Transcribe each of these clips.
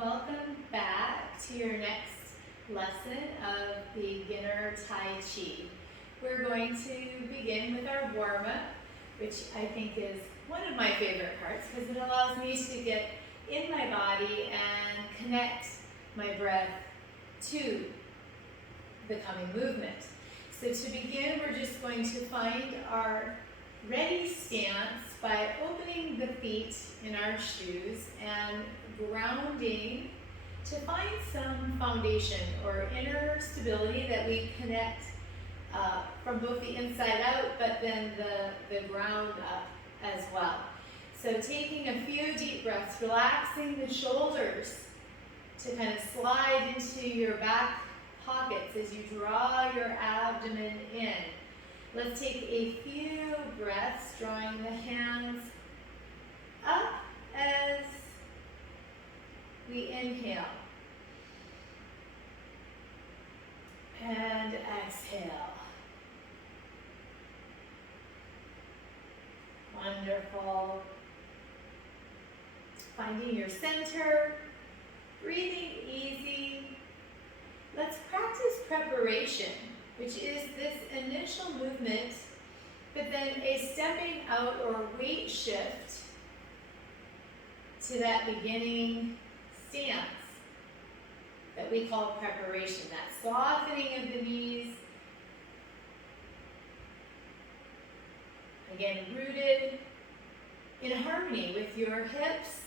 Welcome back to your next lesson of beginner Tai Chi. We're going to begin with our warm-up, which I think is one of my favorite parts because it allows me to get in my body and connect my breath to the coming movement. So to begin, we're just going to find our ready stance by opening the feet in our shoes and grounding to find some foundation or inner stability that we connect from both the inside out, but then the ground up as well. So taking a few deep breaths, relaxing the shoulders to kind of slide into your back pockets as you draw your abdomen in. Let's take a few breaths, drawing the hands up as we inhale. And exhale. Wonderful. Finding your center, breathing easy. Let's practice preparation, which is this initial movement, but then a stepping out or weight shift to that beginning stance that we call preparation, that softening of the knees. Again, rooted in harmony with your hips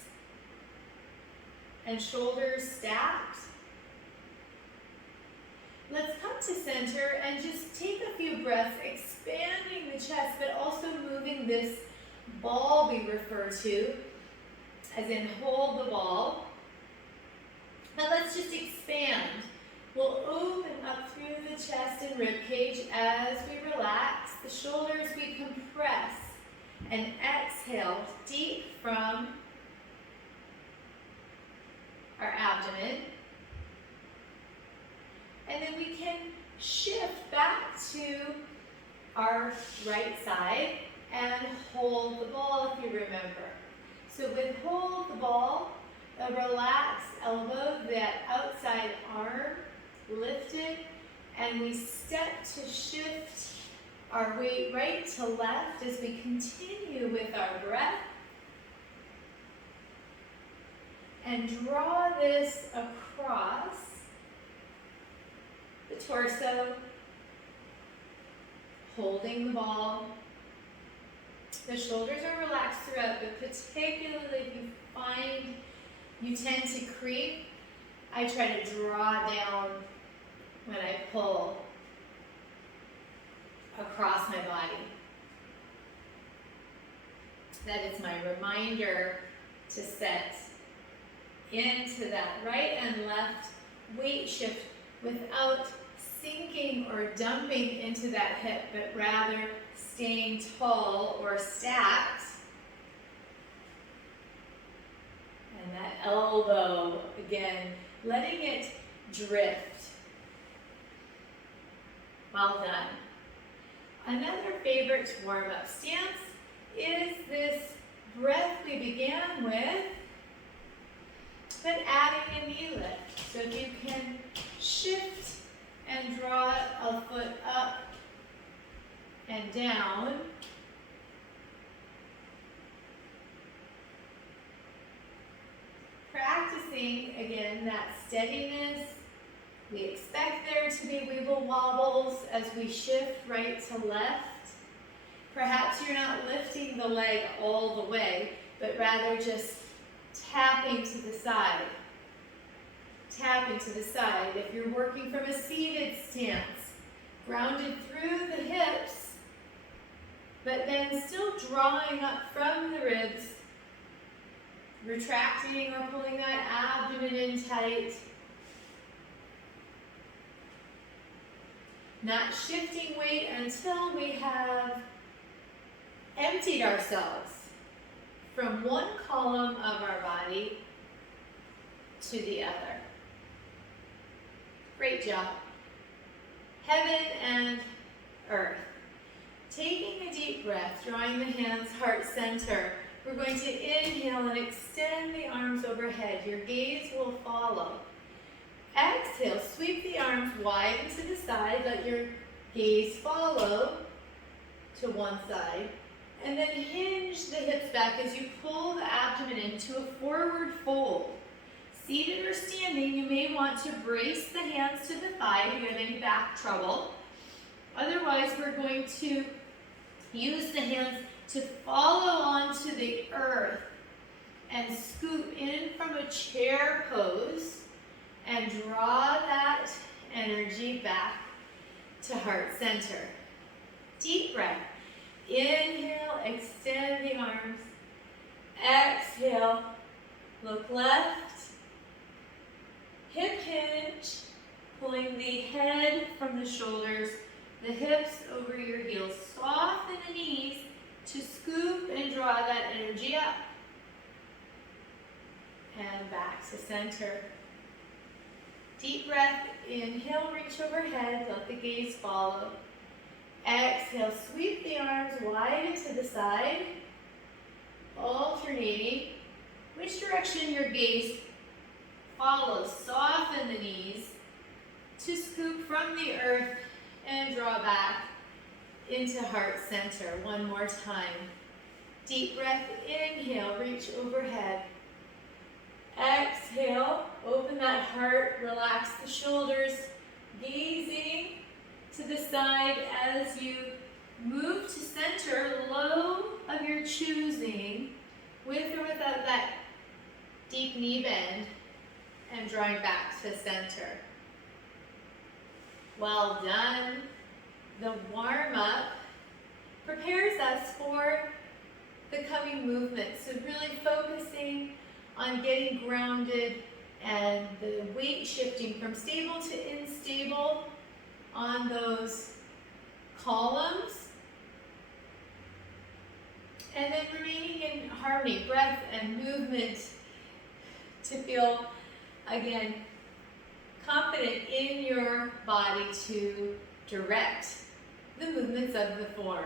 and shoulders stacked. Let's come to center and just take a few breaths, expanding the chest, but also moving this ball we refer to, as in hold the ball. Now let's just expand. We'll open up through the chest and rib cage as we relax. The shoulders we compress and exhale deep from our abdomen. And then we can shift back to our right side and hold the ball if you remember. So with hold the ball, a relaxed elbow, that outside arm lifted, and we step to shift our weight right to left as we continue with our breath. And draw this across the torso, holding the ball. The shoulders are relaxed throughout, but particularly if you find you tend to creep, I try to draw down when I pull across my body. That is my reminder to set into that right and left weight shift without sinking or dumping into that hip, but rather staying tall or stacked. And that elbow, again, letting it drift. Well done. Another favorite warm-up stance is this breath we began with, but adding a knee lift. So if you can shift and draw a foot up and down. Practicing, again, that steadiness. We expect there to be wiggle wobbles as we shift right to left. Perhaps you're not lifting the leg all the way, but rather just tapping to the side. Tapping to the side. If you're working from a seated stance, grounded through the hips, but then still drawing up from the ribs, retracting or pulling that abdomen in tight. Not shifting weight until we have emptied ourselves from one column of our body to the other. Great job. Heaven and earth. Taking a deep breath, drawing the hands heart center, We're going to inhale and extend the arms overhead. Your gaze will follow. Exhale, sweep the arms wide and to the side. Let your gaze follow to one side. And then hinge the hips back as you pull the abdomen into a forward fold. Seated or standing, you may want to brace the hands to the thigh if you have any back trouble. Otherwise, we're going to use the hands to follow onto the earth and scoop in from a chair pose and draw that energy back to heart center. Deep breath. Inhale, extend the arms. Exhale, look left. Hip hinge, pulling the head from the shoulders, the hips over your heels. Soften the knees to scoop and draw that energy up. And back to center. Deep breath, inhale, reach overhead, let the gaze follow. Exhale, sweep the arms wide and to the side, alternating which direction your gaze follows. Soften the knees to scoop from the earth and draw back into heart center. One more time. Deep breath, inhale, reach overhead. Exhale, open that heart, relax the shoulders, gazing to the side as you move to center, low of your choosing, with or without that deep knee bend, and drawing back to center. Well done. The warm-up prepares us for the coming movement. So really focusing on getting grounded and the weight shifting from stable to unstable on those columns. And then remaining in harmony, breath and movement to feel, again, confident in your body to direct the movements of the form.